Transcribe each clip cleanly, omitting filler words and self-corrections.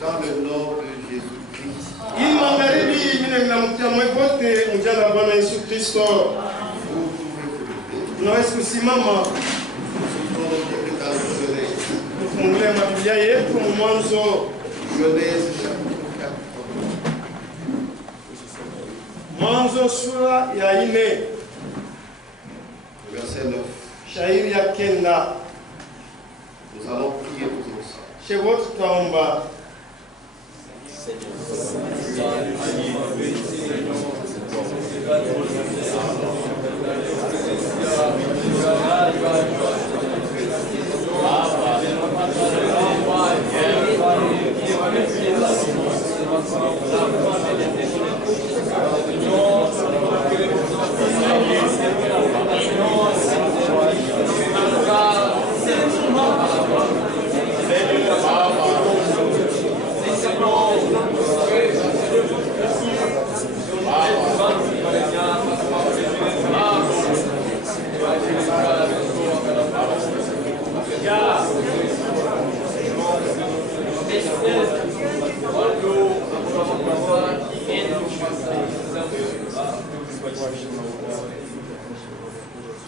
Dans le nom de Jésus-Christ. Hii magharibi mimi ninamtia moyo wote mjana wa Bwana Yesu Kristo. Tunaweza kusimama tufungue Biblia yetu Mwanzo. Genèse chapitre 4. Mwanzo sura ya 4. Verset 9. Shairi ya 9. Nous allons prier tous ensemble. Shewo tutaomba.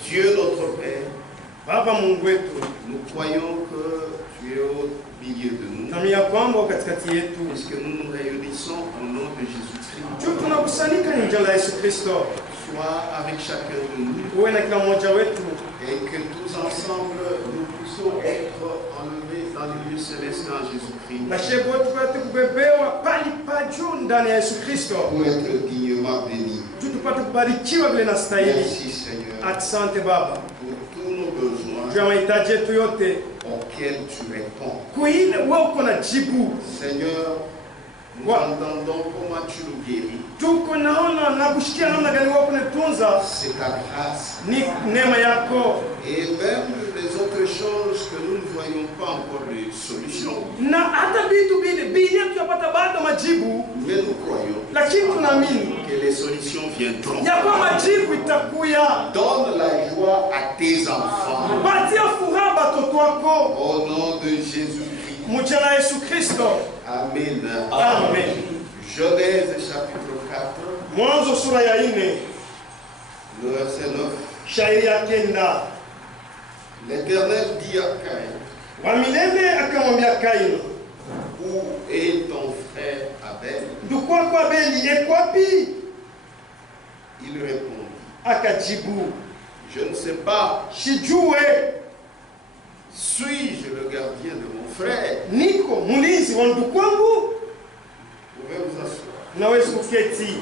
Dieu notre Père, Baba Mungu wetu, nous croyons que tu es au milieu de nous, tunaamini kwamba katikati yetu puisque nous nous réunissons au nom de Jésus-Christ. tunakusanyika nje la Yesu Kristo. Sois avec chacun de nous Uwe na kila mmoja wetu et que tous ensemble nous puissions être enlevés dans les lieux célestes en Jésus-Christ na shewo tupate kubebewa pali pa juu ndani ya Yesu Kristo. pour être dignement bénis. Tupate kubarikiwa vile na stahili. Merci Seigneur Asante Baba pour tous nos besoins juu ya mahitaji yetu yote. auxquels tu réponds. Kuile wewe uko na jibu. Seigneur, nous entendons comment tu nous guéris. Tuko naona na kushikia namna gani wewe kunetunza. C'est ta grâce. Ni neema yako. Et même les autres choses que nous ne voyons pas encore de solution. Na hata vitu vile tuyapata bado majibu, Mais nous croyons lakini tunaamini que les solutions viendront. ya kwamba majibu itakuya. Donne la joie à tes enfants. Patia furaha watoto wako. Au nom de Jésus-Christ. Mchana Yesu Kristo. Amen. Amen. Genèse chapitre 4, Mwanzo sura ya 4, le verset 9. shairi ya 9. L'Éternel dit à Caïn, Wa milele akamwambia Kaini, où est ton frère Abel? ndugu wako Abeli yuko wapi? Il répondit, Akajibu, je ne sais pas. sijue. Suis-je le gardien de mon frère? Niko mlinzi wa ndugu wangu. Vous pouvez vous asseoir. Naweza kuketi.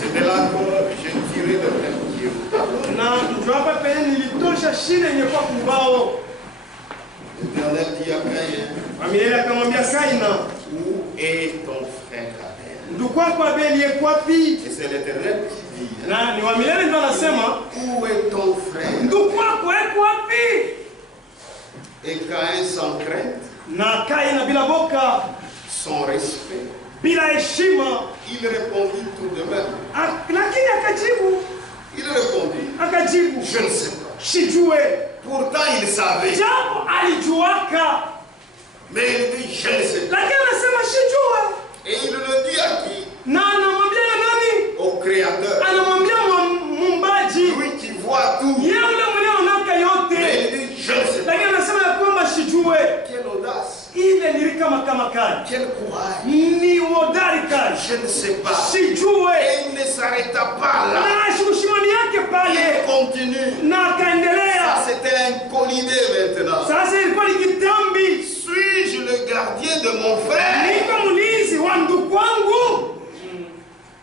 C'est de là que je tirais le thème qui est au tableau. Na ndio hapa penye nilitosha shida yenye kwa kubao. L'Éternel dit à Caïn, Wa milele akamwambia Kaina, où est ton frère Abel? ndugu wako Abeli yuko wapi? Et c'est l'Éternel qui dit, Na ni wa milele ndio anasema, où est ton frère? ndugu wako yuko wapi? Et Caïn sans crainte, Na Kaina bila boka, sans respect, bila heshima, il répondit tout de même. lakini Il répondit, akajibu, je ne sais pas. sijue. Pourtant il savait, Japo alijuaka, mais il dit, je ne sais pas. lakini anasema sijue. Et il le dit à qui? Na anamwambia nani? Au Créateur. Anamwambia muumbaji. Lui qui voit tout. Yeye ule mwenye anaona yote. Mais il dit, je ne sais pas. Lakini anasema ya kwamba sijue. Quelle audace. Ile ni kama kali. Quel courage. Ni hodari kali. Je ne sais pas. Sijue. Et il ne s'arrêta pas là. Na shushimani yake pale. Il continue. Na akaendelea. Ça c'était un collidet maintenant. Sasa ilikuwa ni kitambi. Suis-je le gardien de mon frère? Niko mlinzi wa ndugu wangu.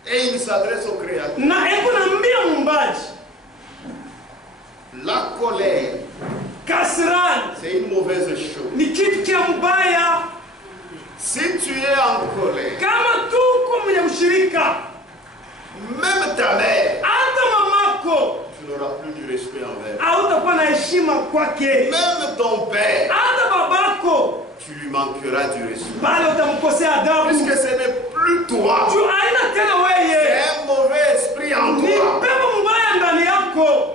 Et il s'adresse au Créateur. Na hebu naambia muumbaji. La colère, Kasirani c'est une mauvaise chose. ni kitu kia mbaya. Si tu es en colère, Kama tuko mwenye ushirika, même ta mère, hata mamako tu n'auras plus du respect envers. hautakuwa na heshima kwake. Même ton père, Hata babako tu lui manqueras du respect. pale utamkosea adabu. Puisque ce n'est plus toi, Juu haina tena c'est weye, un mauvais esprit en ni toi. pepo mbaya ndani yako.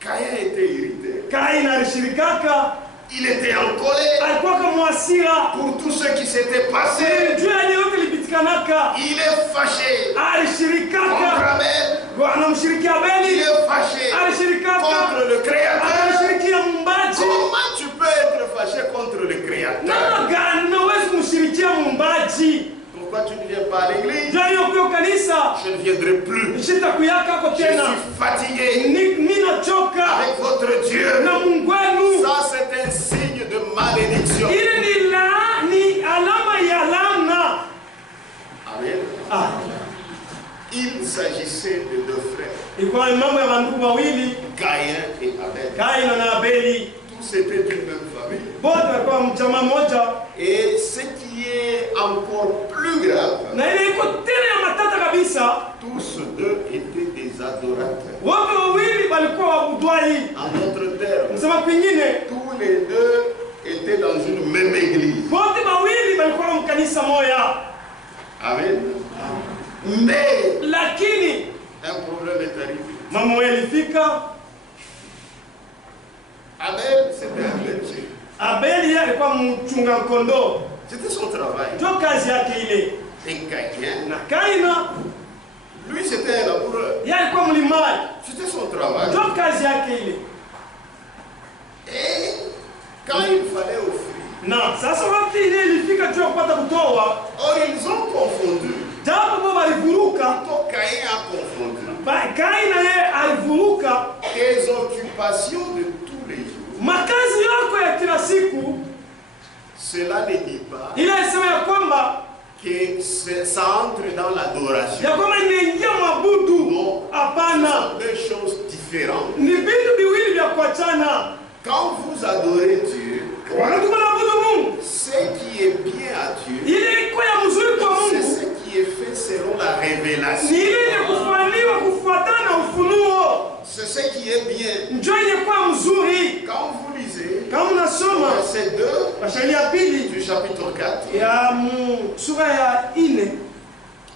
Caïn était irrité. Kaini alishirikaka. Il était en colère alikuwa kama hasira pour tout ce qui s'était passé. juu ya yote ilipitikanaka. Il est fâché contre Alishirikaka Abel. anamshirikia Il Abeli, est fâché alishirikaka contre le Créateur. anamshirikia Muumbaji. Comment tu peux être fâché contre le Créateur? Namna gani unaweza kumshirikia Muumbaji? Pourquoi tu ne viens pas à l'église? Juu ya kwa kanisa Je ne viendrai plus. sitakuyaka kwa Je tena, suis fatigué mimi nachoka avec votre Dieu. na Mungu wenu. Ça, c'est un signe de malédiction. Ile ni alama ya laana. Amen. Ah, Il s'agissait de deux frères, ilikuwa ni mambo ya bandugu wawili, Caïn et Abel. Kaina na Abeli. Tous étaient d'une même famille. Wote walikuwa mjamaa moja, Et ce qui est encore plus grave, na ile iko tena ya matata kabisa, tous deux étaient des adorateurs. wote wawili walikuwa waabuduaji. En d'autres termes, Msema kwingine, tous les deux étaient dans une même église. wote wawili walikuwa mkanisa moja, Amen. Mais lakini un problème est arrivé. mambo yalifika. Abel, c'était un berger. Abeli yeye alikuwa mchunga kondoo, C'était son travail. ndio kazi yake ile. Et Caïn, Na Kaina lui, c'était un laboureur. yeye alikuwa mlimaji, C'était son travail. ndio kazi yake ile. Et quand il fallait offrir, Na sasa wakati ile ilifika juu ya kupata kutoa, or ils ont confondu. japo baba alivuruka, Plutôt Caïn a confondu Kaina yeye alivuruka tes occupations de tous les jours. makazi yako ya kila siku. Cela ne dit pas Ile inasema ya kwamba que ça entre dans l'adoration. ya kwamba inaingia mabudu. Non, Hapana, ce sont deux choses différentes. ni vitu viwili vya kuachana. Quand vous adorez Dieu, Wakati unaabudu Mungu, ce qui est bien à Dieu, ile iko ya mzuri kwa c'est Mungu ce qui est fait selon la ni révélation. ile yenye kufanywa kufuatana na ufunuo, C'est ce qui est bien. ndio yenye kuwa mzuri. Quand vous lisez Kama unasoma verset 2 Mashairi ya pili du chapitre 4, ya sura ya 4,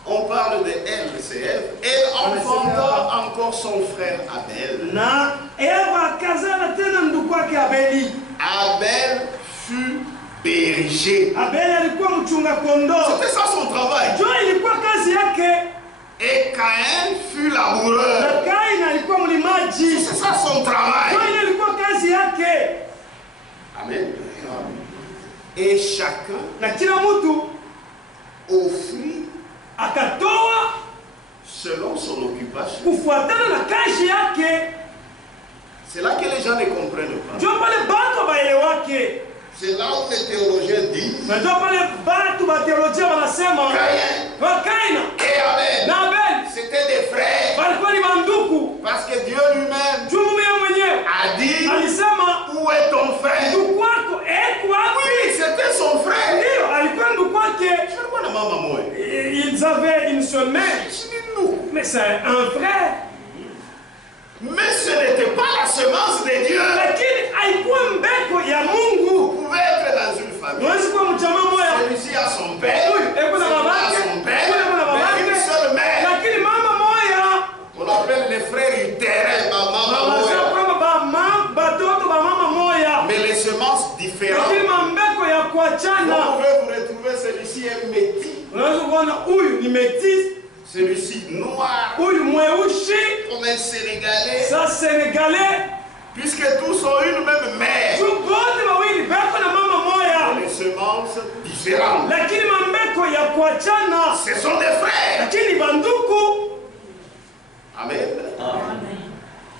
on parle de elle, c'est Ève. Elle enfanta encore son frère Abel. na Eva akazala tena ndugu wake Abeli. Abel fut berger. Abeli alikuwa mchunga kondoo, C'était ça son travail. ndio ilikuwa kazi yake. Et Caïn fut laboureur. Na Kaina alikuwa mlimaji, C'est ça son travail. ndio ile ilikuwa kazi yake. Amen. Et chacun Na kila mtu offrit akatoa selon son occupation. kufuatana na kazi yake. C'est là que les gens ne comprennent pas. Ndio pale batu baelewake, C'est là où les théologiens disent na ndio pale batu ba teolojia wanasema Caïn kwa Kaina et Abel, na Abeli c'était des frères. walikuwa ni manduku. Parce que Dieu lui-même Juu yeye mwenyewe a dit alisema où est ton frère? ndugu wako eko wapi? Oui, c'était son frère. Ndio alikuwa ndugu wake. Je ne maman moi. Ils avaient une seule mère, Nous. mais c'est un frère. Mais ce n'était pas la semence de Dieu. Lakini haikuwa mbeko ya Mungu. Vous pouvez être dans une famille. Unaweza kuwa mjamaa moja, Celui-ci a son père. huyu eko na celui-là a babake, son père. huyu eko na Mais babake, une seule mère. lakini mama moja. On appelle les frères utérin, maman Wanasema moya. kwamba batoto ba mama moja, Mais les semences différentes. lakini mambeko ya Vous kuachana. pouvez vous retrouver celui-ci est métis, Unaweza kuona huyu ni métis, celui-ci noir, huyu mweusi, comme un Sénégalais, sa Sénégalais. puisque tous ont une même mère. Wote wawili beko na mama moja, Les semences différentes. lakini mambeko ya kuachana, Ce sont des frères. lakini banduku. Amen.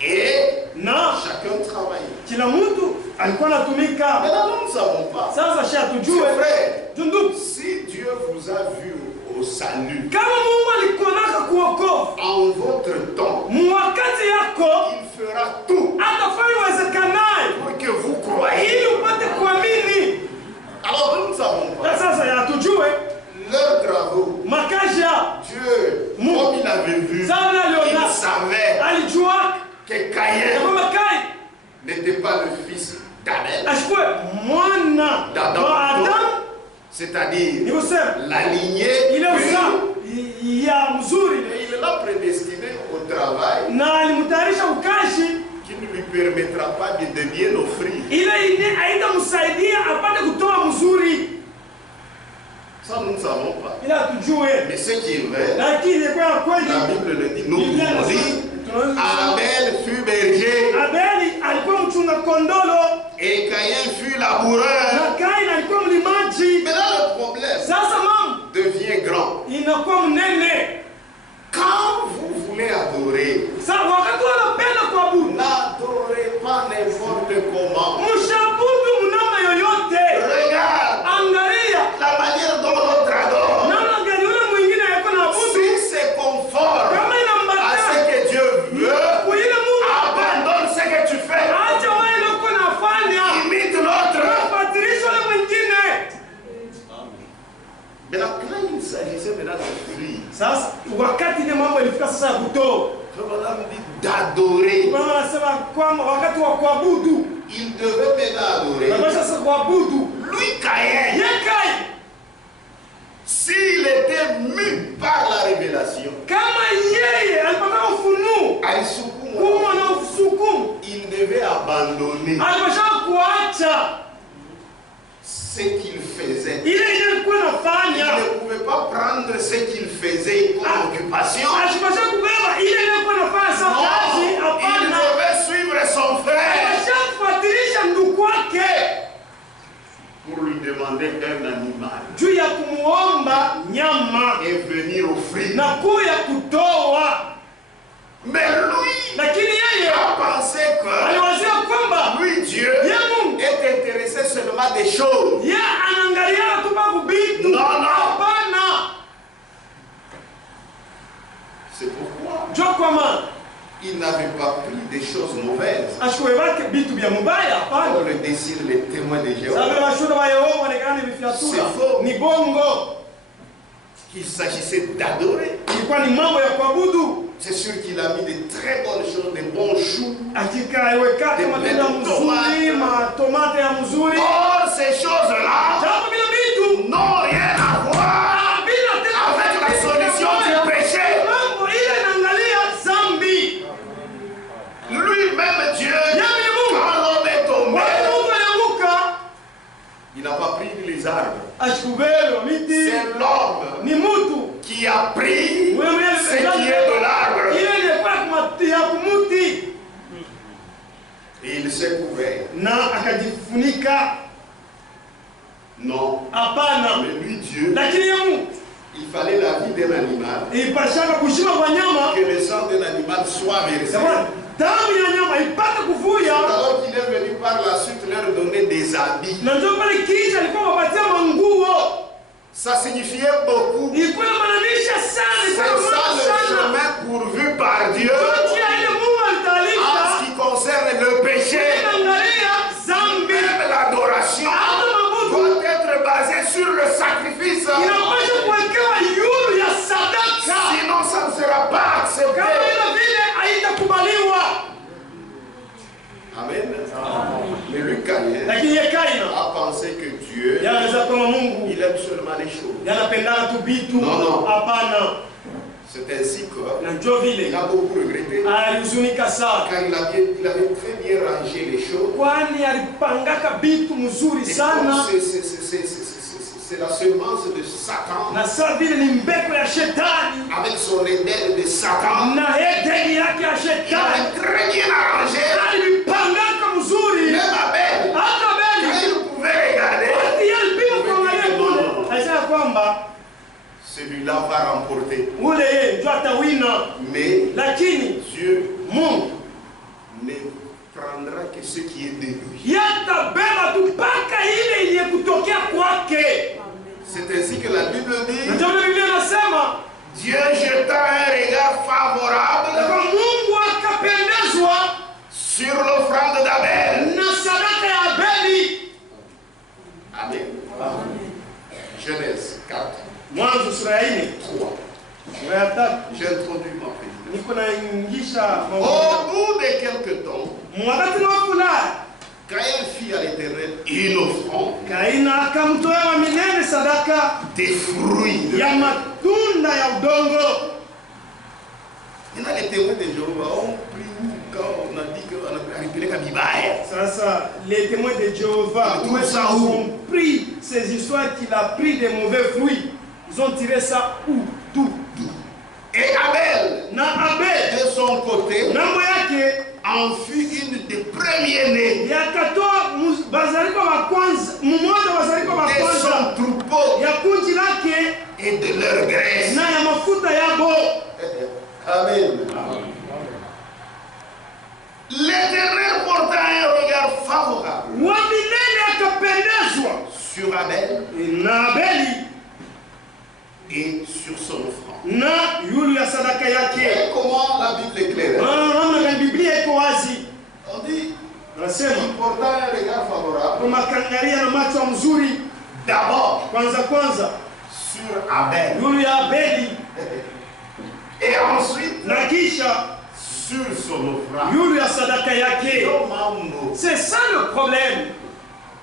Et Na chacun travaille. kila mtu alikuwa anatumika. Maintenant, nous ne savons pas. Sasa shi hatujue Mes frères, tunduku, si Dieu vous a vu au salut, kama Mungu alikuonaka kuokoa en votre temps, mwakati yako, il fera tout atafanya uwezekanayo pour que vous croyiez. ili upate kuamini. Alors, nous ne savons Na pas. sasa ya hatujue Leurs travaux, makazi ya Dieu, comme il avait vu, sana il aliona, savait alijua que ya Caïn kwamba Kaini n'était pas le fils d'Abel, ashikwe mwana wa Adamu, c'est-à-dire ni kusema la lignée ile pure. uzao ya mzuri, Et il l'a prédestiné au travail na alimtayarisha ukashi qui ne lui permettra pas de bien offrir. ile ine haitamsaidia apate kutoa mzuri. Ça, nous ne savons pas. Ila hatujue, Mais ce qui est vrai, lakini kwa kweli la Bible le dit, nous Biblia pouvons inasema- lire. tunaweza kusoma, Abel fut berger Abeli alikuwa mchunga kondolo et Caïn fut laboureur. na Kaini alikuwa mlimaji. Maintenant, le problème Sasa mambo devient grand. inakuwa mnene. Quand vous voulez adorer, Sasa wakati wanapenda kuabudu, n'adorez pas n'importe comment. mshabudu mnamna yoyote. Regarde Angalia la manière dont l'autre adore. namna gani yule mwingine yako na abudu, Si c'est conforme kama à ce inambatana que Dieu veut, kwa ile Mungu abandonne ce que tu fais. acha wewe ndio uko nafanya, Imite l'autre. fatirisha yule mwingine. Maintenant, quand il s'agissait maintenant de prier, Sasa wakati ile mambo ilifika sasa ya kutoa, le bonhomme dit d'adorer. Bwana anasema kwamba wakati wa kuabudu, Il devait maintenant adorer. na sasa kuabudu Lui, Caïn, yekai, s'il était mu par la révélation, kama yeye alipata ufunuo kuwa na usukumu, il devait abandonner alipasha kuacha ce qu'il faisait. ile ilikuwa Il nafanya, ne pouvait pas prendre ce qu'il faisait comme occupation. alipasha kubeba ile ilikuwa nafanya sasa kazi. Non, il Hapana, devait suivre son frère alipasha kufuatilisha ndugu wake pour lui demander un animal juu ya kumuomba nyama et venir offrir. na kuya kutoa, Mais lui lakini yeye a pensé que aliwazia kwamba lui, Dieu, ye Mungu est intéressé seulement des choses. ye anaangalia tu babu bitu. Non, non. Hapana, C'est pourquoi jo kwa maana il n'avait pas pris des choses mauvaises. ashikuwebake bitu bya mubaya. Hapana, Comme le décident les témoins de Jéhovah. sababu washuhuda wa Yehova wanekana C'est vifyatura faux. ni bongo, Qu'il s'agissait d'adorer. ilikuwa ni mambo ya kuabudu. C'est sûr qu'il a mis de très bonnes choses, de bons choux. Hakika iwekate matunda mzuri, matomate ya mzuri, Or, ces choses-là japo bila bitu n'ont rien à voir bila tena avec la solution du péché. mambo ile inaangalia zambi. Lui-même, Dieu, Yeye Mungu quand l'homme est tombé, wakati Mungu alianguka il n'a pas pris les arbres. ashikubelwa miti, C'est l'homme ni mutu qui a pris wewe mwenyewe ce qui est de l'arbre. ile ilikuwa kumati ya kumuti Et il s'est couvert. na akajifunika. Non. Hapana, Mais lui, Dieu, lakini ye Mungu il fallait la vie d'un animal, ipashaka kushima kwa nyama, que le sang d'un animal soit versé. sababu damu ya nyama ipate kuvuya, Alors qu'il est venu par la suite leur donner des habits. na ndio pale kisha alikuwa wapatia manguo. Ça signifiait beaucoup. Ilikuwa inamaanisha sana, C'est ilikuwa ça inamaanisha le sana chemin pourvu par Dieu njia ile Mungu en ce alitalisha qui concerne le péché. inaangalia zambi. Même l'adoration Hata mabudu doit être basée sur le sacrifice. inapaswa kuwekewa yulu ya sadaka, Sinon, ça ne sera pas kama accepté. ile vile haitakubaliwa. Amen. Mais lui, Caïn, Lakini ye Kaina a pensé que Dieu, yanaweza kama Mungu il aime seulement les choses. yanapendana tu vitu. No, no. Hapana, C'est ainsi que na njo il vile a beaucoup regretté. alihuzunika sana, Car il avait très bien rangé les choses. kwani alipangaka vitu mzuri Et sana, comme c'est la semence de Satan, na saa vile ni mbeko ya shetani avec son Éden de Satan, na Edeni yake ya il shetani avait très bien arrangé. alipangaka mzuri. Même Abel, Hata quand Abeli il pouvait regarder, wakati yeye alipima kuangalia kule, alisema kwamba celui-là va remporter. ule yeye ndio atawina, Mais lakini Dieu Mungu ne prendra que ce qui est de lui. yatabeba tu mpaka ile iliye kutokea kwake. C'est ainsi que la Bible Na dit, ndio vile Biblia inasema Dieu jeta un regard favorable kwa Mungu akapendezwa sur l'offrande d'Abel. na sadaka ya Abeli. Amen. Genèse 4, Mwanzo sura ya 4 3. sura ya 3 J'introduis ma prédication. niko naingisha Au bout de quelque temps, wakati wa fulani Caïn fit à l'Éternel une offrande Kaina akamtoa milele sadaka des fruits. ya matunda ya udongo. Maintenant, les témoins de Jéhovah ont pris quand on a dit qu'on a révélé comme Bibaye. Sasa, les témoins de Jéhovah, Tout où est-ce ça qu'ils où? ont pris ces histoires qu'il a pris des mauvais fruits? Ils ont tiré ça où? D'où? Et Abel, Na Abel, de son côté, nambo yake, en fut une des premiers-nés yakatoa bazali kwa bakwanza, mmoja bazali kwa de bakwanza son troupeau ya kundi lake et de leur graisse. na ya mafuta yabo. Amen. L'Éternel porta un regard favorable Wa milele akapendezwa sur Abel na Abeli et sur son offrande. na yule ya sadaka yake. Et comment la Bible est claire? Namna Biblia iko wazi, On dit anasema il porta un regard favorable kumakangalia na macho mzuri d'abord kwanza sur Abel yule ya Abeli et ensuite na kisha sur son offrande. yule ya sadaka yake. Comment C'est ça le problème.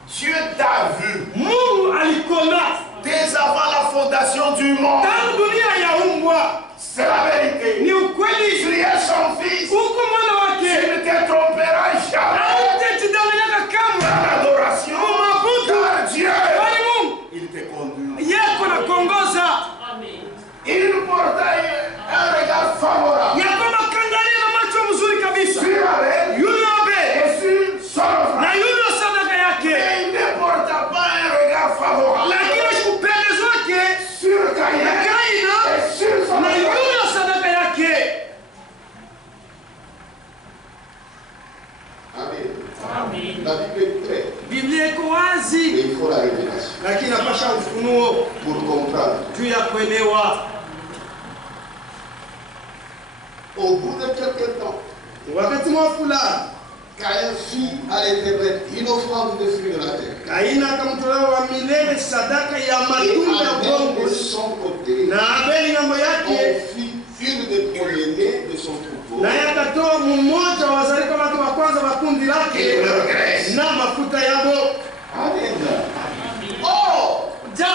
Dieu t'a vu Mungu alikona dès avant la fondation du monde. tangu dunia yaumbwa. C'est la vérité. Ni ukweli, Tu es son fils. uko mwana Tu wake, ne te tromperas jamais hautajidanganyaka dans kamwe. l'adoration. Car Dieu, Kwani Mungu il te conduit. yako na kongoza Il porta un regard favorable yako makangalia na macho mzuri kabisa sur Abel yule Abeli et sur son offrande. na yule ya sadaka yake, Mais il ne porta pas un regard favorable lakini kupendeza wake sur na Caïn Kaina et sur son na yule offrande. ya sadaka yake. Amen. La Bible est claire. Biblia iko Mais wazi, il faut la révélation lakini napasha ufunuo pour comprendre. juu ya kuelewa. Au bout de quelques temps, Wakati mwa fulani Caïn fit à l'Éternel une offrande de fruits de la terre. Kaina akamtolea wa milele sadaka ya Et matunda ya Abel de bongo, son côté, na Abeli ngambo on yake fit une des premiers-nés de son troupeau naye akatoa mmoja wa wazalika wake wa kwanza wa kundi et lake leur graisse. na mafuta yabo. Amen. Or, Ja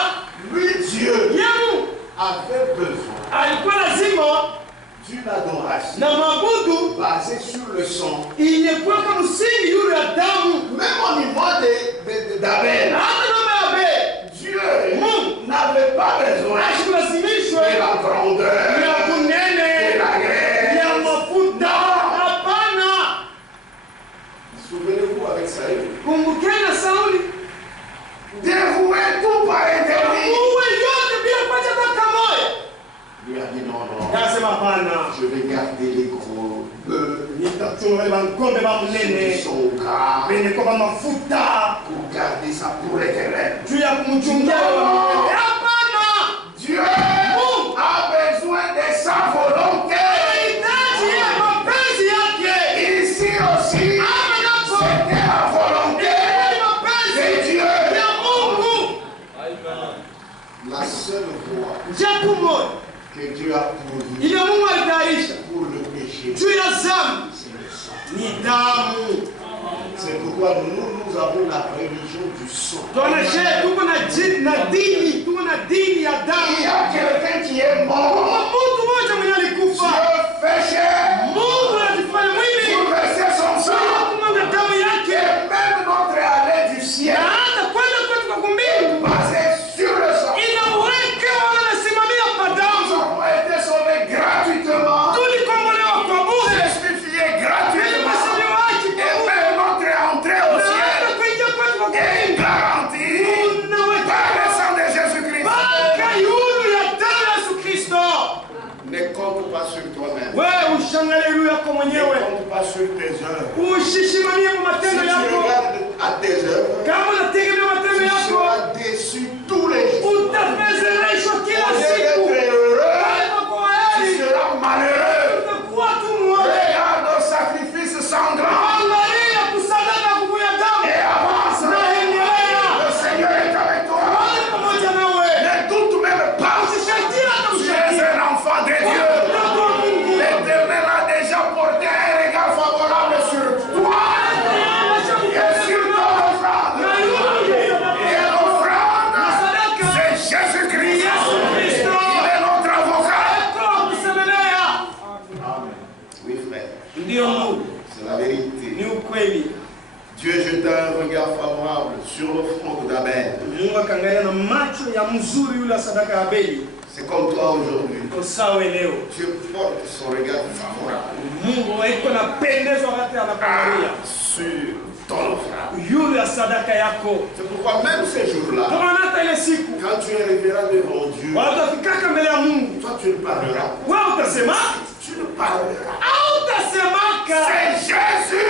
lui, Dieu, yemu avait besoin alikuwa lazima d'une adoration na mabudu basée sur le sang. ilikuweka msingi yule ya damu. Même au niveau d'Abel, Hata namba ya Abeli Dieu n'avait pas besoin de asikulazimishwe la grandeur, ya de kunene la graisse. ya mafuta. Hapana. Souvenez-vous avec Saül. Kumbukeni na Sauli, Dévouer tout par interdit. uwe yote bila kuacha hata moja. Il lui a dit non, non, Nasema hapana, je vais garder les gros bœufs nitachunga ba ng'ombe ba qui mnene sont gras wenye kwa mafuta pour garder ça pour l'éternel. juu ya kumchungia wa milele. Hapana, Dieu a besoin de sa volonté. hitaji ya mapenzi yake. Ici aussi, c'était la volonté de Dieu. Ya Mungu, La seule voie japo moja que Dieu a pourvue ile Mungu alitayarisha pour le péché, juu ya dhambi c'est le sang. ni damu. C'est pourquoi nous avons la religion du sang. Tuoneshe tuko na dini, tuko na dini ya Il y damu. a quelqu'un qui est Kwa mort. mtu mmoja mwenye alikufa, Dieu fait chair Mungu anajifanya mwili pour verser son sang. kumwaga damu yake, Et même notre aller du na ciel hata kwenda kwetu kwa kumbingu basé sur le sang. inaweka wala nasimamia pa Nous damu. avons été sauvés gratuitement, Tulikombolewa kwa bure, justifiés gratuitement. tulihesabiwa haki Et kwa bure, même notre entrée au na ciel hata kuingia kwetu kwa est kumbingu garantie par le unaweka sang de Jésus-Christ. mpaka yulu ya damu ya Yesu Kristo. Ne compte pas sur toi-même. Wewe ushangalie yulu yako Ne mwenyewe, compte pas sur tes œuvres. usishimamie kwa Si matendo tu yako. regardes à tes œuvres, Kama unategemea matendo tu yako, seras déçu tous les jours. utafezereshwa Au kila lieu siku. d'être heureux, Kwa tu heri seras malheureux. utakuwa tu mwoga. Regarde au sacrifice sanglant Angalia kusadaka kukuya damu et avance. na endelea. Le Seigneur est avec toi. Wale pamoja nawe. Ne doute même pas. Usishakia hata Tu es ushakia. un enfant de Dieu. Mtoto wa Mungu. L'Éternel a déjà porté un regard favorable sur toi et sur ton offrande. Na yule mzuri yule sadaka ya Abeli. C'est comme toi aujourd'hui. Sawa leo. Dieu porte son regard favorable. Mungu iko napendezwa wakati anakuangalia. Sur ton offrande. Yule ya sadaka yako. C'est pourquoi même ces jours-là, Hata ile siku quand tu arriveras devant Dieu, watafikaka mbele ya Mungu. toi tu ne parleras. Wewe utasema? Tu ne parleras. Utasemaka. C'est Jésus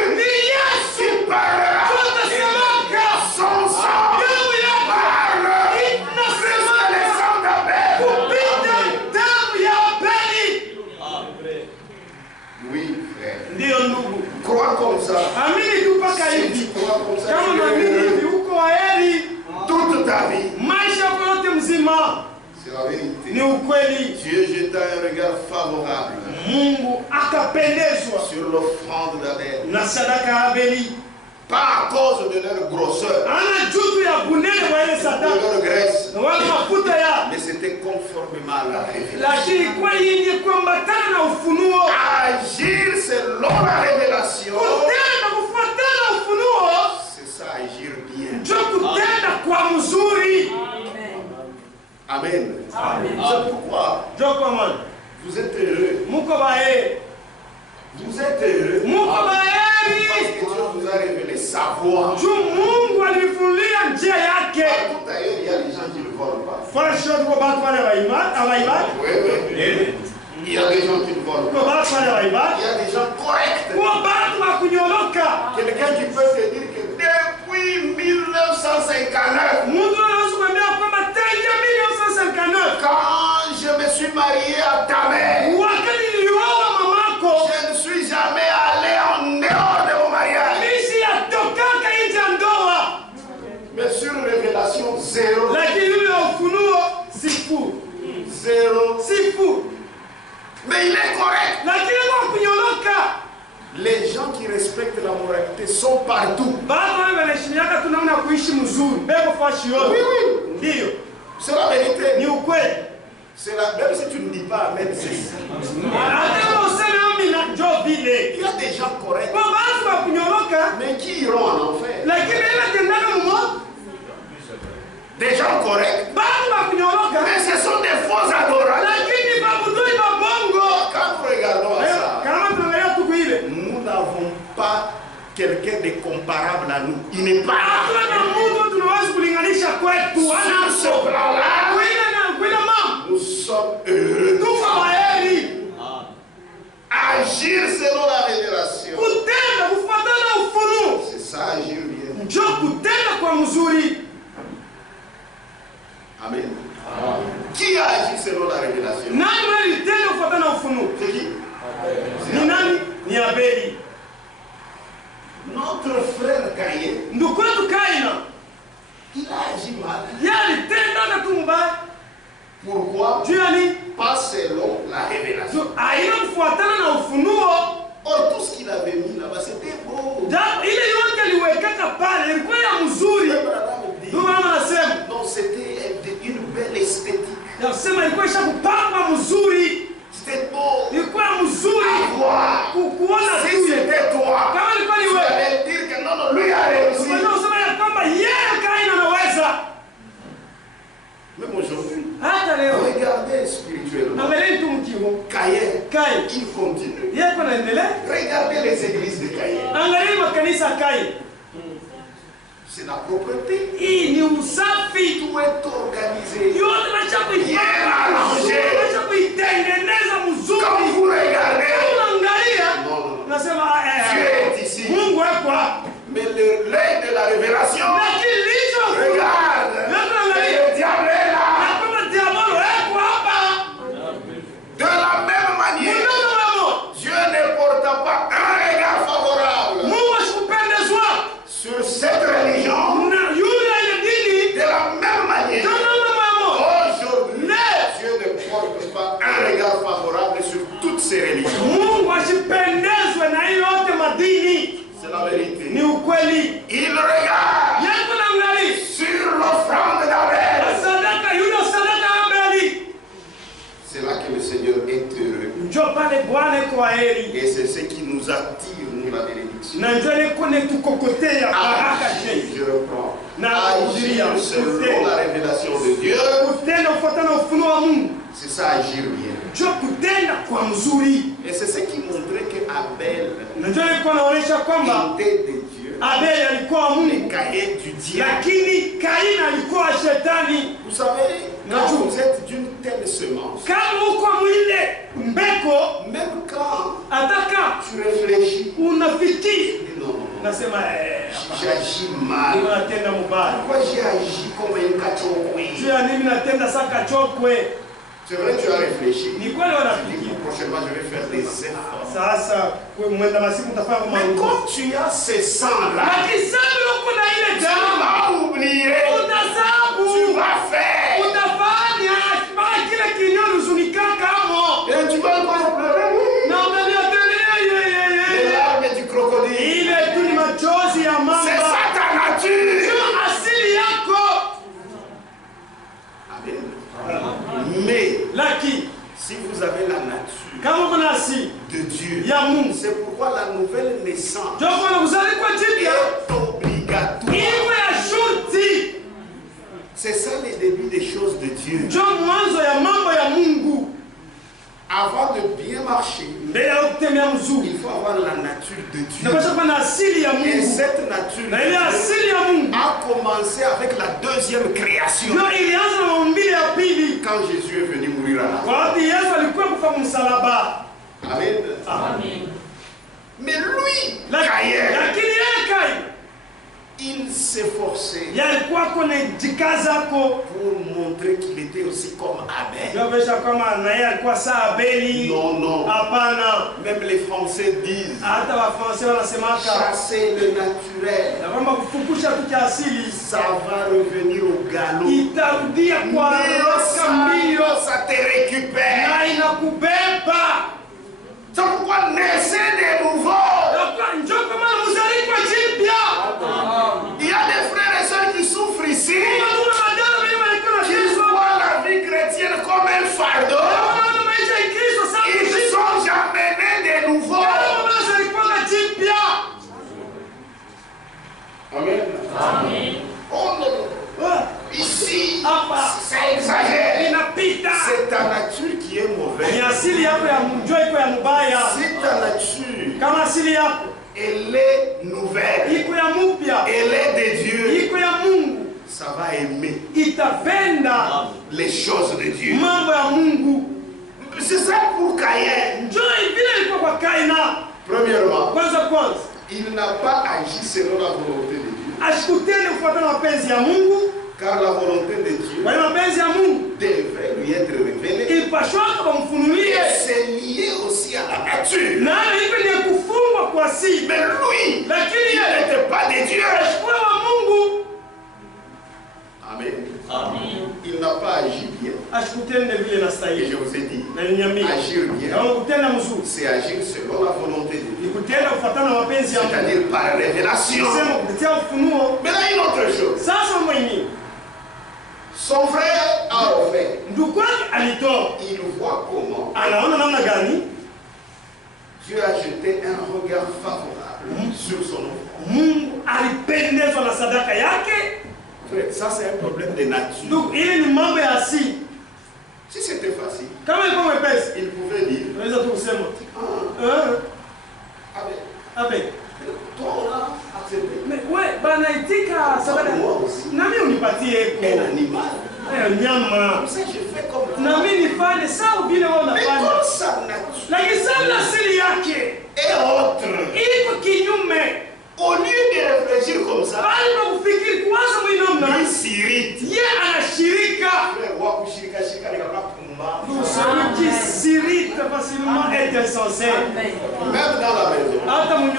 qui parlera. Utasemaka. Son sang parle. Inasema Le sang d'Abel. kupita damu ya Abeli. Oui, frère. Ndio ndugu. Crois comme ça. Amini tu mpaka Si hivi. tu crois comme ça, Kama tu unaamini es hivi uko heri toute ta vie. maisha yako yote mzima. C'est la vérité. Ni ukweli. Dieu jeta un regard favorable Mungu akapendezwa sur l'offrande d'Abel. na sadaka ya Abeli. Pas à cause de leur grosseur, Ana jutu ya bunene wa ile de sadaka. leur graisse, Na wala mafuta ya. mais c'était conformément à la révélation. Lakini kwa yenye kuambatana na ufunuo. Agir selon la révélation, Kutenda kufuatana na ufunuo. c'est ça, agir bien. Ndio kutenda kwa mzuri. Amen. C'est pourquoi Ndio kwa maana. vous êtes heureux. Muko bae. Vous êtes heureux. Muko Parce baheri. que Dieu vous a révélé sa voix. Juu Mungu alifunulia njia yake. Tout ailleurs, il y a des gens qui ne volent pas. Fala shoto kwa watu wale wa imani, Oui, oui. Il y a des gens qui ne volent kwa pas. watu wale wa imani. Il y a des gens corrects. Kwa watu wa kunyoloka. Quelqu'un qui peut te dire que depuis 1959, Mungu anaweza kuambia kwamba tangia 1959 quand je me suis marié à ta mère, wakati nilioa mamako je ne suis jamais allé en dehors de mon mariage. misi yatokaka nje ya ndoa, Mais sur révélation, zéro. lakini yule wa ufunuo sifuri. Zéro. Sifuri. Mais il est correct. Lakini kwa kunyoloka Les gens qui respectent la moralité sont partout. bado wale wanaheshimiaka tu namna ya kuishi mzuri. Beko fashi yote. Oui, oui. Ndio. C'est la vérité. Ni ukweli. C'est la... Même si tu ne dis pas Amen, c'est ça. Hata useme mimi na njoo vile. Il y a des gens corrects, Kwa watu wa kunyoloka mais qui iront en enfer. lakini ile tendana mmoja Des gens corrects, bado wa kunyoloka mais ce sont des faux adorateurs. lakini babudui babongo. Quand nous regardons à ça, Kama tunaelewa tuku ile. nous n'avons pas quelqu'un de comparable à nous. Il n'est pas Hatuna là. mtu tunaweza kulinganisha kwetu. Sur ce plan-là, Kuila mama. nous sommes heureux. Tuko baheri. Agir selon la révélation. Kutenda kufuatana na ufunuo. C'est ça, agir bien. Njoo kutenda kwa mzuri. Amen. Qui a agi selon la révélation? Nani alitenda kufuatana na ufunuo? C'est qui? Ni nani? Ni Abeli. Notre frère Caïn, Ndugu wetu Kaina. il a agi mal. Yeye alitenda na tumbaya. Pourquoi? Juu ya nini? Pas selon la révélation. Aina kufuatana na ufunuo. Or, tout ce qu'il avait mis là-bas, c'était beau. Ile yote aliwekaka pale ilikuwa ya mzuri. Ndio maana anasema Non, c'était une belle esthétique. nasema ilikuwa ishakupamba mzuri. C'était beau. Ilikuwa mzuri À voir. kuona Si tu. c'était toi, Kama ilikuwa ni tu wewe. allais dire que non, non, lui a réussi. Unajua usema ya kwamba yeye Kaina anaweza. Même aujourd'hui, Hata leo regardez spirituellement. angalia tu mkiwa Caïn, Kain. il continue. Yeye kwa naendelea. Regardez les églises de Caïn. Angalia makanisa ya Kain. C'est la propreté. Hii ni usafi. Tout est organisé. Yote nasha kuitengeneza Quand mzuri. vous regardez, Unaangalia non, non, non. unasema Dieu est ici. Mungu yuko hapa. Mais l'œil de la révélation, Lakini licho regarde, Là, et le diable est là. kama diabolo yuko hapa. De la même manière, Dieu ne porte pas un regard favorable Mungu asikupendezwa sur cette religion. na yule ile dini. De la même manière, aujourd'hui, Dieu ne porte pas un regard favorable sur toutes ces religions. Mungu asipendezwe na hiyo yote madini. C'est la vérité. Ni ukweli. Il regarde Yako naangalia sur l'offrande d'Abel. sadaka yule sadaka ya Abeli. C'est là que le Seigneur est heureux. Njoo pale Bwana kwa heri. Et c'est ce qui nous attire, nous, la bénédiction. Na njoo ile kone tukokotea baraka je. Je reprends. agir selon la révélation de Dieu. C'est ça, agir bien. Et c'est ce qui montrait qu'Abel était de Dieu. Mais Caïn du diable. Vous savez, quand vous êtes d'une telle semence, même quand tu réfléchis, non, j'agis mal. Pourquoi j'ai agi comme un kachokwe? C'est vrai, tu as réfléchi. Prochainement, je vais faire des efforts. Mais quand tu as ce sang-là, tu vas oublier. Tu vas faire. Et tu vas encore pleurer. Les larmes du crocodile. C'est ça ta nature. Amen. Mais si vous avez la nature de Dieu, c'est pourquoi la nouvelle naissance est obligatoire. C'est ça les débuts des choses de Dieu. Avant de bien marcher, il faut avoir la nature de Dieu. Et cette nature de Dieu a commencé avec la deuxième création. Quand Jésus est venu mourir à la croix. Amen. Mais lui, Caïn, il s'efforçait pour montrer qu'il était aussi comme Abel. Non. Même les Français disent chasser le naturel. Ça va revenir au galop. Ça te récupère. C'est pourquoi naissez de nouveau. Il y a des frères et sœurs qui souffrent ici, qui voient la vie chrétienne comme un fardeau. Ils sont jamais nés de nouveau. Amen. Oh non. Ici, ça exagère. C'est ta nature qui est mauvaise. C'est ta nature. Elle est nouvelle. Elle est de Dieu. Ça va aimer les choses de Dieu. C'est ça pour Caïn. Premièrement, il n'a pas agi selon la volonté de Dieu. Car la volonté de Dieu devrait lui être révélée. Et c'est lié aussi à la nature. Mais lui, il n'était pas de Dieu. Amen. Il n'a pas agi bien. Et je vous ai dit, agir bien, c'est agir selon la volonté de Dieu. C'est-à-dire par révélation. Mais là, une autre chose. Son frère a offert. Il voit comment Dieu a jeté un regard favorable sur son enfant. Ça, c'est un problème de nature. Si c'était facile, il pouvait dire toi, on a accepté. Mais ouais, moi aussi. Un animal. Comme ça, je fais comme toi. Mais comme sa nature et autre, au lieu de réfléchir comme ça, lui s'irrite. Celui qui s'irrite facilement est insensé. Même dans la maison,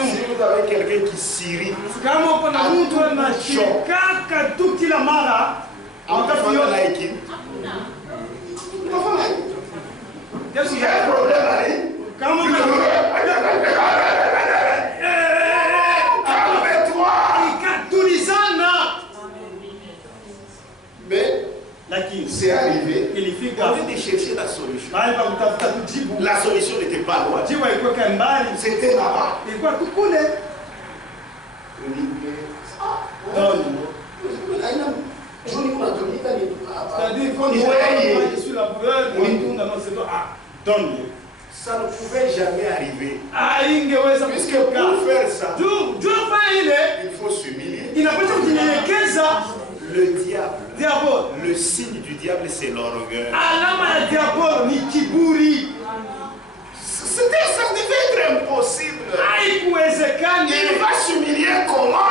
si vous avez quelqu'un qui s'irrite, il y a un problème mais c'est arrivé. Au lieu de chercher la solution, la solution n'était pas loin. C'était là-bas. C'est-à-dire qu'on dit, je suis la brûlure, donne. Ça ne pouvait jamais arriver. Puisque pour faire ça, il faut s'humilier. Le diable, le signe du diable, c'est l'orgueil. Ça devait être impossible. Il va s'humilier comment?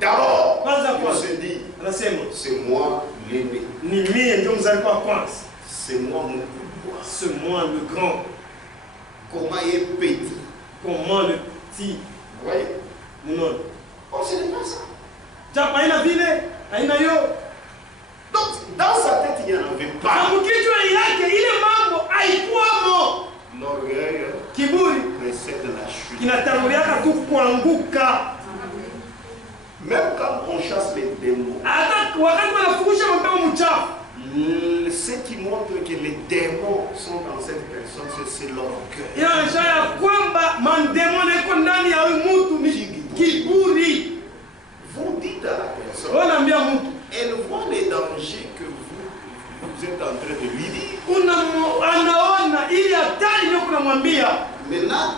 D'abord, il se dit, c'est moi l'aîné. C'est moi mon pouvoir. C'est moi le grand. Comment il est petit? Comment le petit? Vous voyez? Non. Oh, ce n'est pas ça. Donc, dans sa tête, il n'y en avait pas. L'orgueil précède la chute. Même quand on chasse les démons, ce qui montre que les démons sont dans cette personne, c'est l'orgueil. Vous dites à la personne, elle voit les dangers que vous êtes en train de lui dire. Maintenant,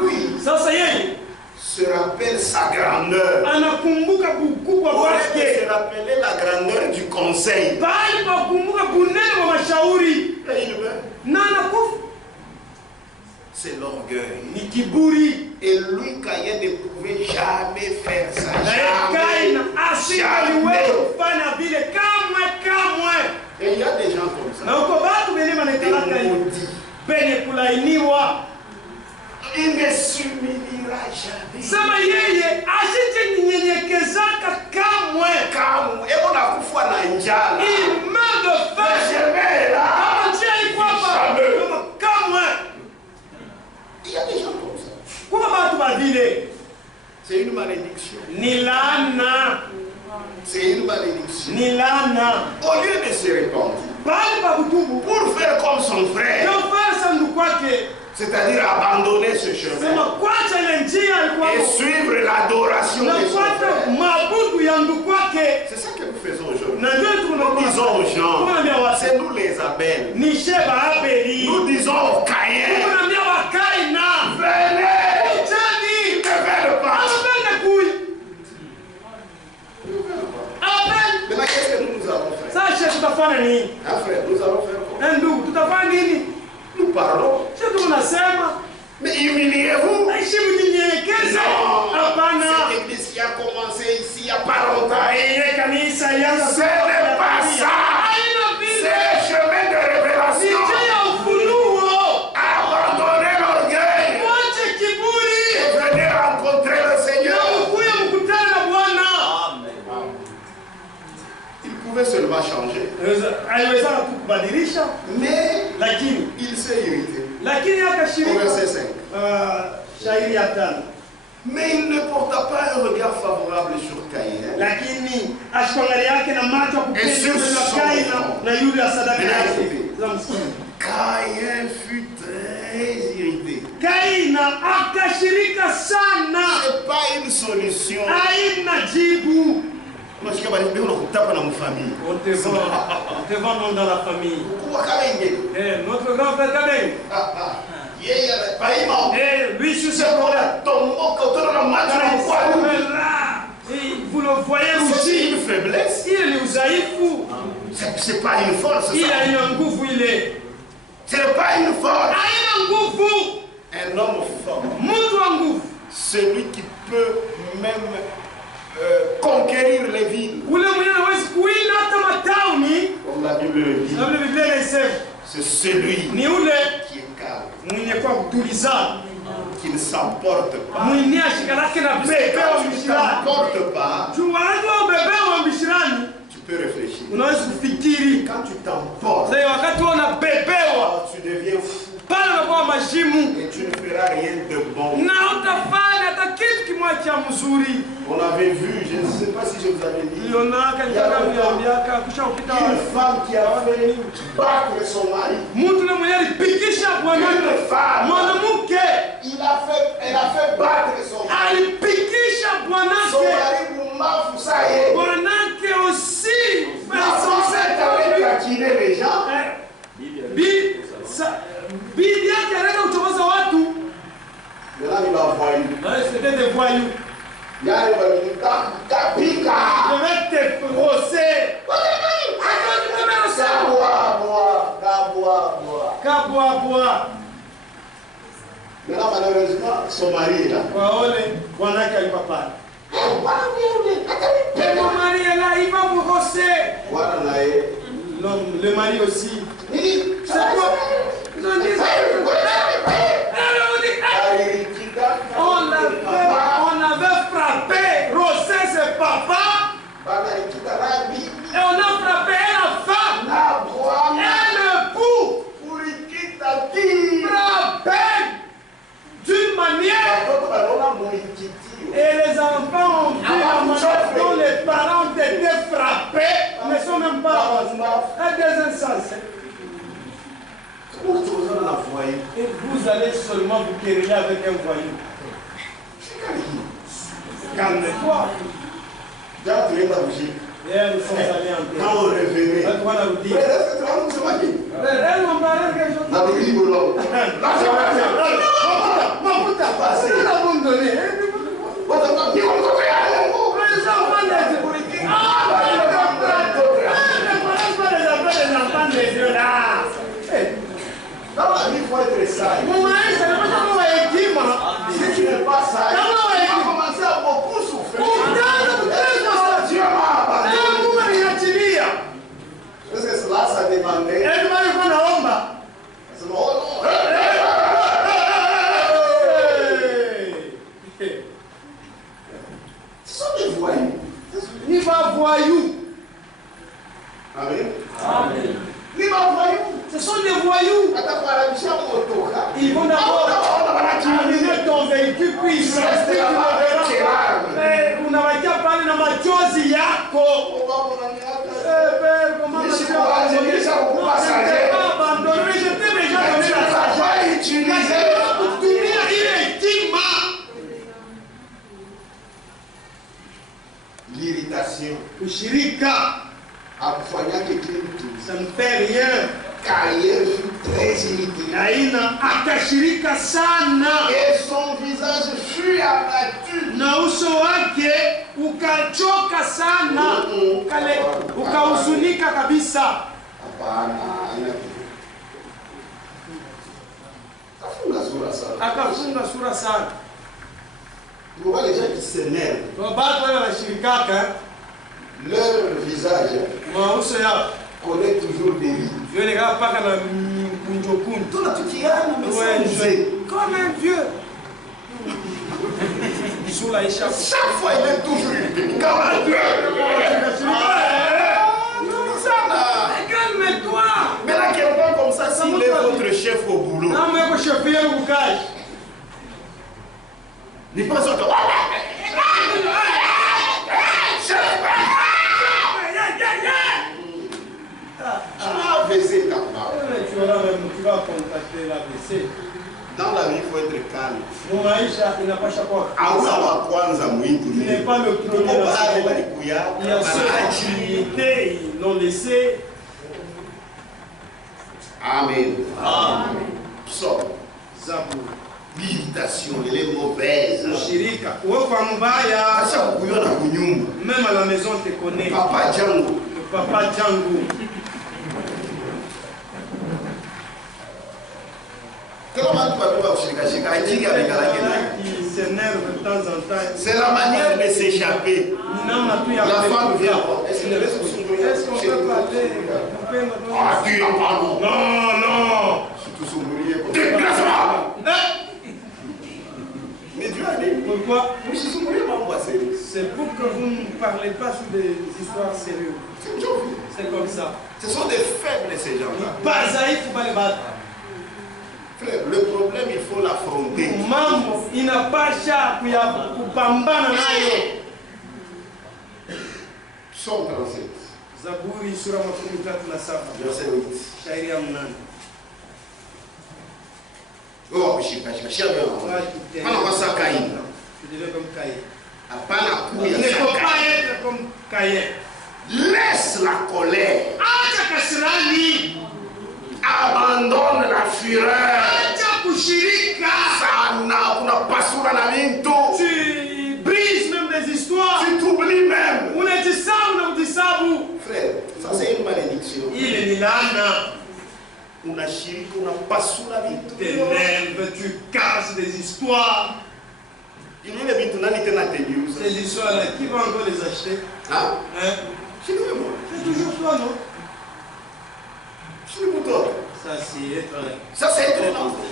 lui se rappelle sa grandeur. On se rappeler la grandeur du conseil. Et il meurt. C'est l'orgueil. Et lui, Caïn, ne pouvait jamais faire ça. Jamais. Et il y a des gens comme ça. Des maudits. Il ne s'humiliera jamais. Et on a coup foi dans njala. Il meurt de faim. Jamais là. Il y a des gens comme ça. C'est une malédiction. C'est une malédiction. Au lieu de se répandre, pour faire comme son frère, c'est-à-dire abandonner ce chemin et suivre l'adoration de son frère. C'est ça que nous faisons aujourd'hui. Nous disons aux gens, c'est nous les Abel. Nous disons aux Caïn, venez, ils ne veulent pas. Maintenant, qu'est-ce que nous allons faire? Un frère, nous allons faire quoi? Nous parlons. Mais humiliez-vous. Non, cette église qui a commencé ici il n'y a pas longtemps. Ce n'est pas ça. C'est le chemin de révélation. Abandonnez l'orgueil et venez rencontrer le Seigneur. Il pouvait seulement changer. Mais il s'est irrité. Au verset 5. Mais il ne porta pas un regard favorable sur Caïn. Et sur son Caïn fut très irrité. C'est pas une solution. Parce que on tape dans ma famille. On te vend dans la famille. Notre grand frère Kabeng. Lui sur ce problème. Vous le voyez aussi. C'est une faiblesse. Il est zaïfou. C'est pas une force. Il a un goût, il est. Ce n'est pas une force. Un homme fort. Celui qui peut même conquérir les villes. Comme la Bible le dit. C'est celui qui est calme. Qui ne s'emporte pas. Quand tu ne t'emportes pas, tu peux réfléchir. Quand tu t'emportes, tu deviens fou. Et tu ne feras rien de bon. On avait vu, je ne sais pas si je vous avais dit, une femme qui a fait battre son mari. Une femme, elle a fait battre son mari. Son mari vous Wanawake aussi les gens. Bibi yake anaenda kuchokoza watu. C'était des voyous. Je vais te brosser. Kabois. Maintenant, malheureusement, son mari est là. Wanawake alipapa. Mon mari est là, il va vous brosser. Le mari aussi. C'est quoi? On avait frappé Rosé, c'est papa. Et on a frappé la femme. Et l'époux. Frappé d'une manière. Et les enfants ont vu la manière dont les parents ont été frappés. Ils ne sont même pas des insensés. Et vous allez seulement vous quereller avec un voyou. Calme-toi. Hier, nous sommes allés en terre. Quand on revenait, on a dit. Elle m'a parlé quelque chose. Dans la vie, il faut être sage. Mon mari, c'est pas comment on va être. Si tu n'es pas sage, tu vas commencer à beaucoup souffrir. Parce que cela, ça demandait. Ce sont des voyous. Il va voyou. Amen. Amen. Il va voyou. Ce sont des voyous. Ils vont d'abord amener ton véhicule, puis ils mais vous n'avez qu'à parler de ma chose, Yako. Comment je t'ai abandonné, je t'ai déjà donné la sagesse. Il est l'irritation. Ushirika. Ça ne fait rien. Très irrité. Aina akashirika sana. Et son visage fut abattu. Na uso wake ukachoka sana. Ukahuzunika kabisa. Akafunga sura sana. Les gens qui s'énervent, leur visage connaît toujours des rides. Comme un vieux. Chaque fois, il est toujours irrité. Comme un vieux. Calme-toi. Mais là, quelqu'un comme ça, s'il est votre chef au boulot, il pense que tu vas contacter l'ABC. Dans la vie, il faut être calme. Il n'est pas le premier. Il y a ceux qui l'ont laissé. Amen. Amen. Psaume. Zabour. L'irritation, elle est mauvaise. Même à la maison, on te connaît. Papa Django. Le papa Django. C'est la manière de s'échapper. La femme vient. Est-ce qu'on peut parler? Non. Déplace-moi. Mais Dieu a dit. Pourquoi? C'est pour que vous ne parlez pas sur des histoires sérieuses. C'est comme ça. Ce sont des faibles, ces gens-là. Il faut pas les battre. Le problème, il faut l'affronter. Mambo inapasha kupambana nayo. Psaume 37. Zaburi sura 37. Verset 8. Shairi ya 8. Oh, shika. ne faut pas être comme Caïn. Laisse la colère. Abandonne la fureur. Tu brises même des histoires. Tu t'oublies même. Frère, ça c'est une malédiction. Il est milana. Tu t'élèves, tu casses des histoires. Ces histoires-là, qui va encore les acheter? Hein? C'est toujours toi, non? Ça, c'est être. Ça, c'est être un enfant.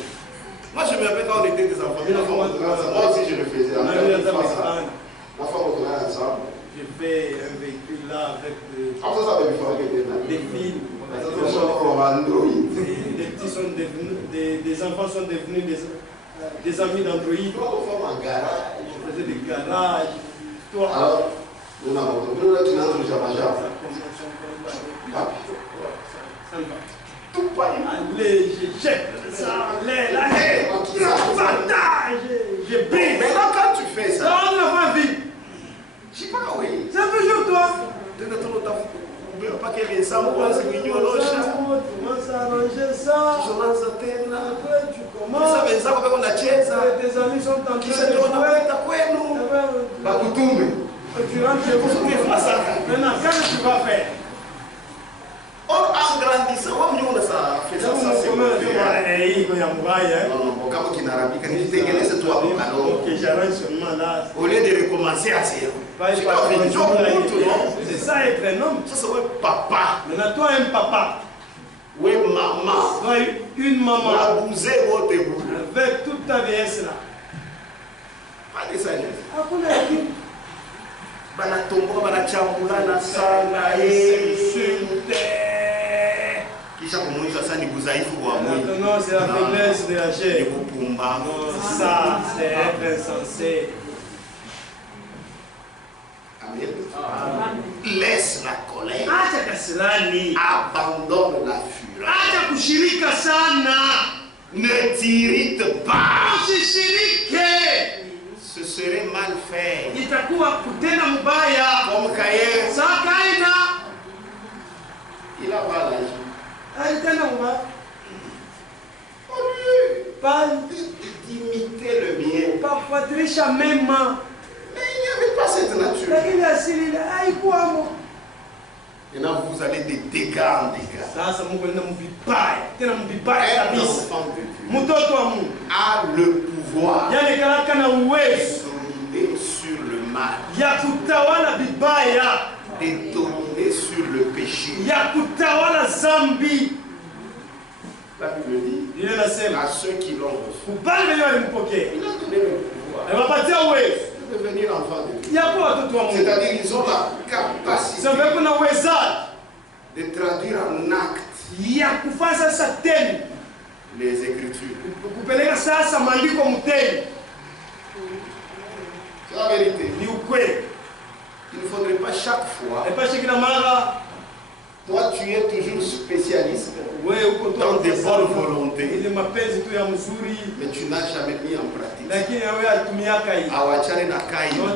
Moi, je me rappelle quand on était des enfants. Moi aussi, je le faisais. La femme au tournage ensemble. J'ai fait un véhicule là avec des filles. Les petits sont devenus, des enfants sont devenus des amis d'Android. Je faisais des garages. Toi. Alors, nous avons tu n'as tout pas. Allez, je jette ça, allez, je brise. Mais là, quand tu fais ça, on n'a pas vu. Je sais pas, oui. C'est toujours toi. Pas qu'il y ait ça, moi, c'est mignon, tu commences à arranger ça. Tu commences à t'aimer. Après, tu commences. Tes amis sont en train de jouer. Tu rentres chez vous. Maintenant, qu'est-ce que tu vas faire? En grandissant, on a ça fait ça. Au lieu de recommencer à zéro. C'est ça être un homme. Ça c'est papa. Maintenant, toi, un papa. Oui, maman. Toi, une maman. Avec toute ta vieillesse là. Pas de sagesse. Non, c'est la faiblesse de la chair. Non, ça, c'est être insensé. Laisse la colère. Abandonne la fureur. Ne t'irrite pas. Ce serait mal fait. Comme Caïn. Il a pas l'âge. Pas d'imiter le bien. Parfois, triche même. Mais il n'y avait pas cette nature. Maintenant, vous allez de dégâts en dégâts. Un enfant de Dieu a le pouvoir de dominer sur le mal, de dominer sur le péché. La Bible dit à ceux qui l'ont reçu, il a donné le pouvoir de devenir enfant de Dieu. C'est-à-dire qu'ils ont la capacité de traduire en acte les Écritures. C'est la vérité. Il ne faudrait pas chaque fois. Toi, tu es toujours spécialiste dans des bonnes volontés, mais tu n'as jamais mis en pratique.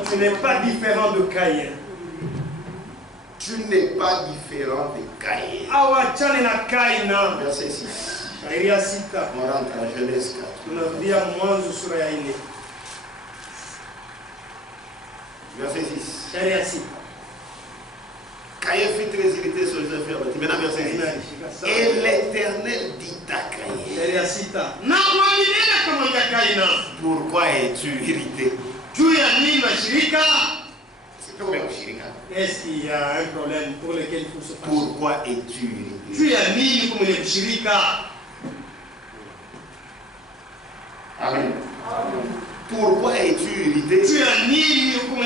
Tu n'es pas différent de Caïn. Tu n'es pas différent de Caïn. Verset 6. On rentre en Genèse 4. Verset 6. Caïn fut très irrité sur les affaires. Maintenant, verset 6. Et l'Éternel dit à Caïn, pourquoi es-tu irrité? C'est pas même shirika. Est-ce qu'il y a un problème pour lequel il faut se fâcher? Pourquoi es-tu irrité? Amen. Pourquoi es-tu irrité? Et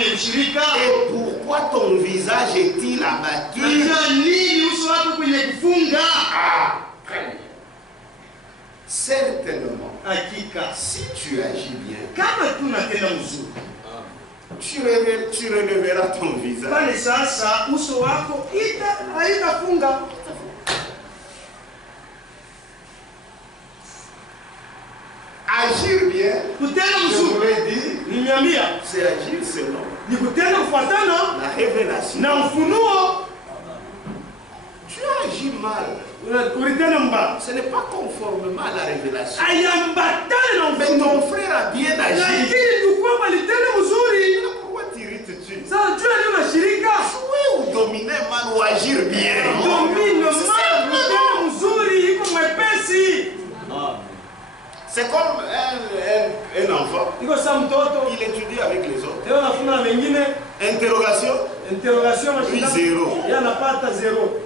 pourquoi ton visage est-il abattu? Ah, certainement, si tu agis bien, tu releveras ton visage. Agir bien, je vous l'ai dit, C'est agir selon la révélation. Tu agis mal. Ce n'est pas conformément à la révélation. Mais ton frère a bien agi. Pourquoi t'irrites-tu? Jouer ou dominer mal ou agir bien. C'est comme un enfant. Il étudie avec les autres. Interrogation. Oui, 0.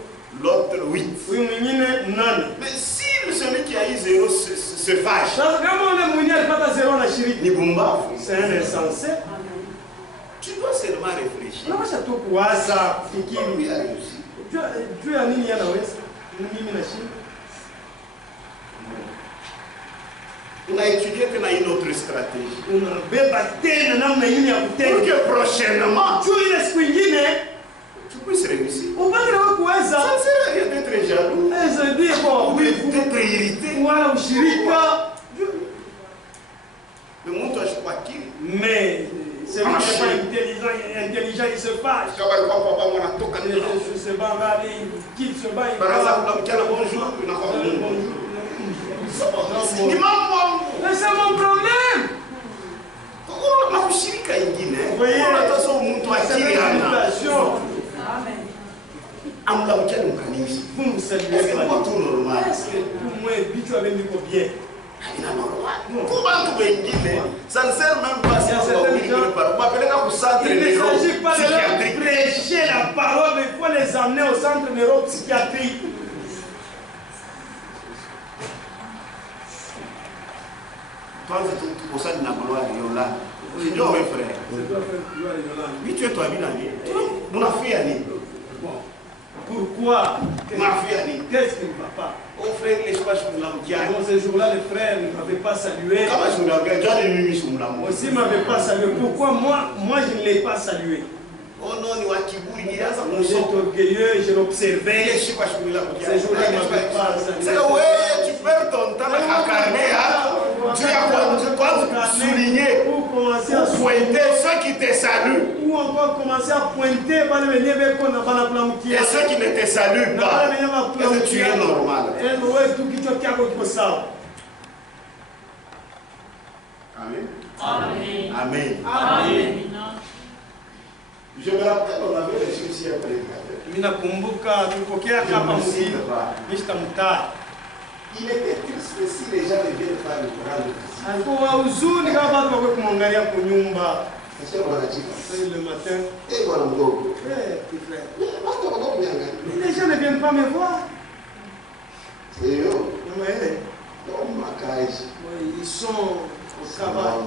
L'autre 8. Mais si celui qui a eu 0 se fâche, c'est un insensé. Tu dois seulement réfléchir. Lui a réussi. On a étudié qu'on a une autre stratégie. Pour que prochainement, tu puisses réussir. Ça ne sert à rien d'être jaloux. Ou d'être irrité. Le monde doit croire qu'il. Mais celui qui n'est pas intelligent, il se fâche. Je sais pas, qu'il se bat. Par exemple, bonjour. Mais c'est mon problème. Vous voyez, vous me saluez. Est-ce que pour moi, Bicho avait mis bien? Ça ne sert même pas si il ne s'agit pas de leur prêcher la parole, mais il faut les amener au centre neuropsychiatrique. Toi, c'est pour ça que tu as gloire de Yola. C'est Dieu, mes frères. Oui, tu es toi, mon affaire. Pourquoi? Qu'est-ce qui ne va pas? Dans ce jour-là, les frères ne m'avaient pas salué. Aussi ne m'avaient pas salué. Pourquoi moi je ne l'ai pas salué? J'étais orgueilleux, je l'observais. Ces jours-là, il ne m'avait pas salué. Tu perds ton temps à carner. Tu as souligner ou pointer ceux qui te saluent. Ou encore commencer à pointer et ceux qui ne te saluent pas. Est-ce que tu es normal? Amen. Amen. Amen. Amen. Je me rappelle, on avait reçu ici un prédicateur. Il était triste si les gens ne viennent pas le prendre. Le matin. Les gens ne viennent pas me voir. Ils sont au travail.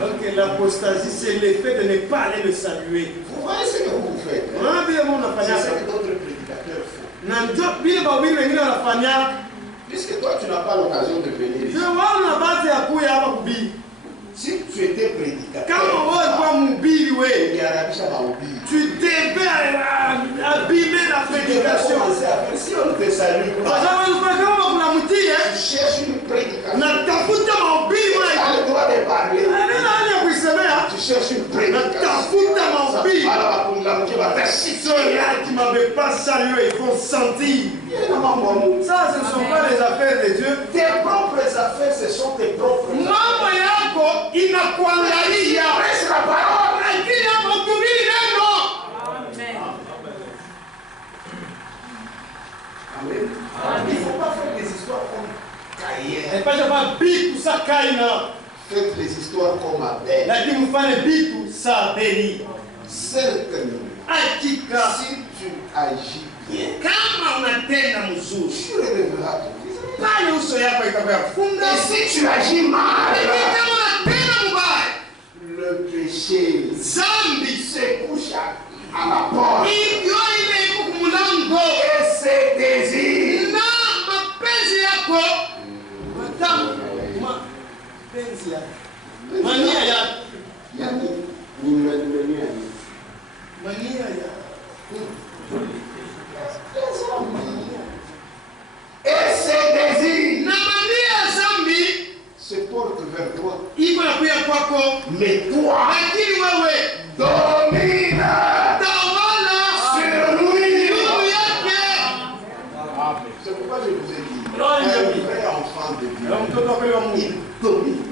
Donc l'apostasie, c'est l'effet de ne pas aller le saluer. Vous voyez ce que vous faites? C'est ce que d'autres prédicateurs font. Puisque toi tu n'as pas l'occasion de venir ici. Si tu étais prédicateur, tu devais abîmer la prédication. Si on te salue pas, tu cherches une prédication. Tu as le droit de parler. Tu cherches une prédication. Ceux-là qui ne m'avaient pas salué, ils vont sentir. Ça, ce ne sont pas les affaires de Dieu. Tes propres affaires, ce sont tes propres affaires. Prêche la parole. Amen. Il ne faut pas faire des histoires comme Caïn. Faites les histoires comme Abel. Certainement. Si tu agis bien, tu relèveras ton fils. Et si tu agis mal, le péché se couche à la porte. Et ses désirs. Mais toi, domine sur lui. C'est pourquoi je vous ai dit, un vrai enfant de Dieu, il domine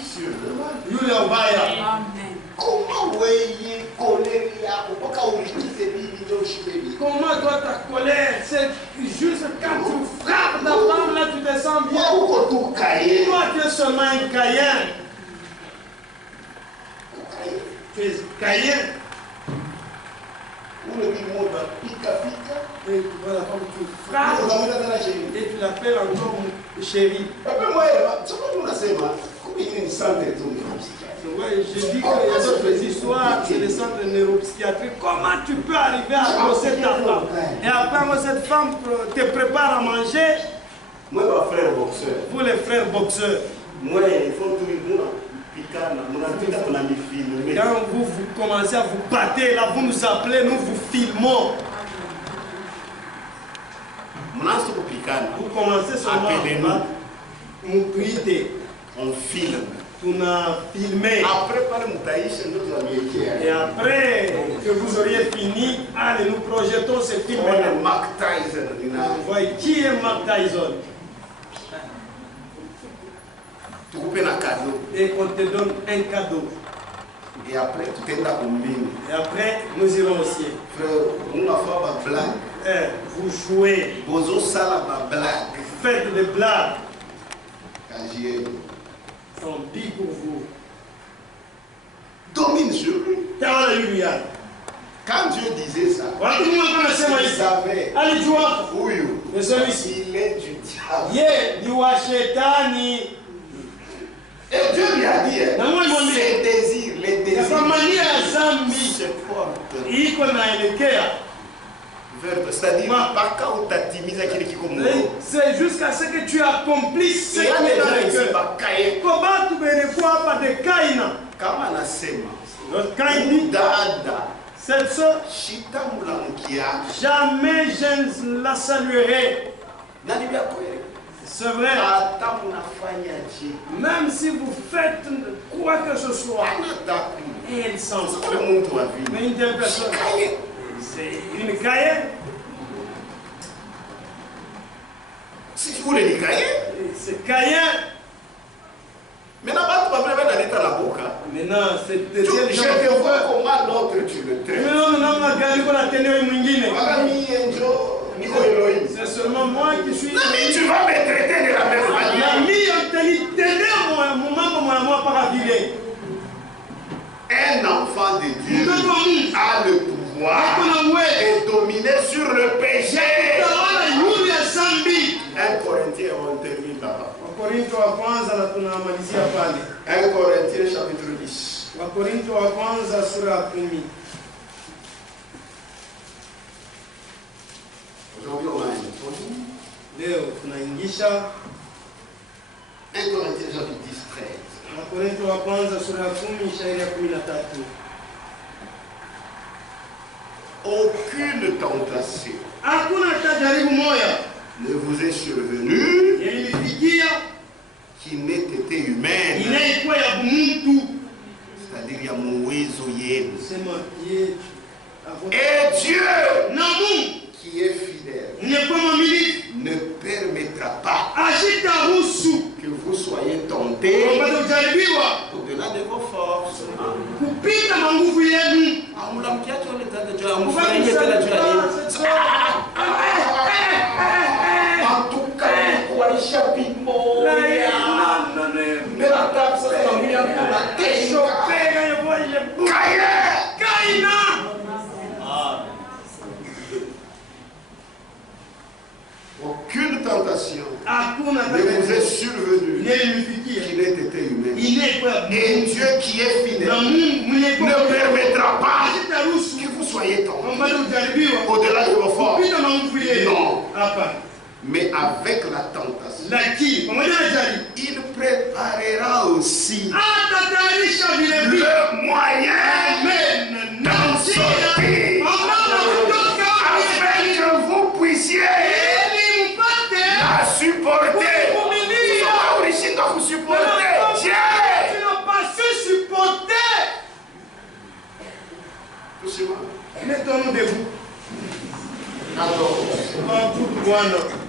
sur le mal. Comment toi ta colère, c'est juste quand tu frappes ta femme là tu te sens bien. Toi tu es seulement un caïen. Tu es caïen. Et tu vois la femme, tu frappes et tu l'appelles encore chérie. Ouais, je dis qu'il y a d'autres histoires, c'est le centre neuropsychiatrique. Comment tu peux arriver à brosser ta femme? Et après, moi, cette femme te prépare à manger. Moi, mon frère boxeur. Vous, les frères boxeurs. Moi, il faut tout le monde. Quand vous commencez à vous battre, là, vous nous appelez, nous vous filmons. Vous commencez seulement à nous tweeter. On filme. On a filmé. Et après que vous auriez fini, allez, nous projetons ce film. Vous voyez qui est Mark Tyson? Et on te donne un cadeau. Et après, tu t'es là au mine. Et après, nous irons au ciel. Vous jouez. Faites des blagues. Tant pis pour vous. Domine sur lui. Alléluia. Quand Dieu disait ça, il savait. Il est du diable. Et Dieu lui a dit, ses désirs, les désirs se portent vers, c'est-à-dire, c'est jusqu'à ce que tu accomplisses ce qui est dans le cœur. Comment tu veux voir par des Kaina? Cette soeur, jamais je ne la saluerai. C'est vrai. Même si vous faites quoi que ce soit, elle s'en sort. Mais une telle personne, c'est une cahier. Si tu voulais les cahiers, c'est cahier. Maintenant, c'est je te vois comment l'autre tu le traites. C'est seulement moi qui suis. Mais tu vas me traiter de la même manière. Un enfant de Dieu a le pouvoir de dominer sur le péché. 1 Corinthiens, on termine là-bas. 1 Corinthiens chapitre 10. Aujourd'hui, on a une 1 Corinthiens chapitre 10, 13. Aucune tentation ne vous est survenue qui n'ait été humaine. C'est-à-dire, il y a mon et Dieu qui est fidèle ne permettra pas que vous soyez tentés au-delà de vos forces. En tout cas, aucune tentation ne vous est survenue qui n'ait été humaine. Et Dieu qui est fidèle ne permettra pas que vous soyez tentés au-delà de vos forces. Non. Mais avec la tentation, il préparera aussi le moyen d'en sortir afin que vous puissiez la supporter. Vous supporter Dieu. Mettons-nous debout. Alors. Tout,